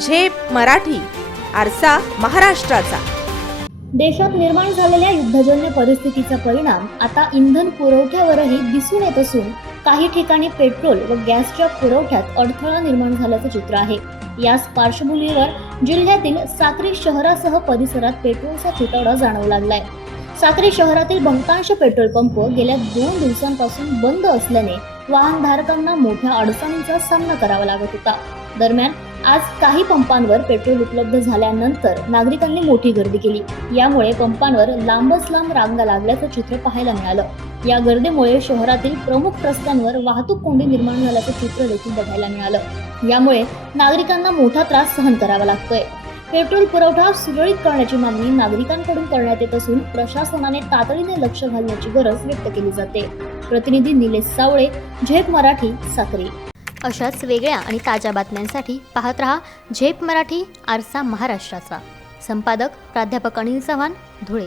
झेप मराठी, आरसा महाराष्ट्राचा। देशात निर्माण झालेल्या युद्धजन्य परिस्थितीचा परिणाम आता इंधन पुरवठ्यावरही दिसून येत असून काही ठिकाणी पेट्रोल व गॅसच्या पुरवठ्यात अडथळा निर्माण झाल्याचं चित्र आहे। याच पार्श्वभूमीवर जिल्ह्यातील साक्री शहरासह परिसरात पेट्रोलचा तुटवडा जाणवू लागलाय। साक्री शहरातील बहुतांश पेट्रोल पंप गेल्या 2 दिवसांपासून बंद असल्याने वाहनधारकांना मोठ्या अडचणींचा सामना करावा लागत होता। दरम्यान आज काही पंपांवर पेट्रोल उपलब्ध झाल्यानंतर नागरिकांनी मोठी गर्दी केली। यामुळे पंपांवर लांबच लांब रांगा लागल्याचं चित्र पाहायला मिळालं। या गर्दीमुळे शहरातील प्रमुख रस्त्यांवर वाहतूक कोंडी निर्माण झाल्याचं चित्र देखील बघायला मिळालं। यामुळे नागरिकांना मोठा त्रास सहन करावा लागतोय। पेट्रोल पुरवठा सुरळीत करण्याची मागणी नागरिकांकडून करण्यात येत असून प्रशासनाने तातडीने लक्ष घालण्याची गरज व्यक्त केली जाते। प्रतिनिधी निलेश सावळे, झेप मराठी, साक्री। अशाच वेगळ्या आणि ताज्या बातम्यांसाठी पाहत रहा झेप मराठी, आरसा महाराष्ट्राचा। संपादक प्राध्यापक अनिल चव्हाण, धुळे।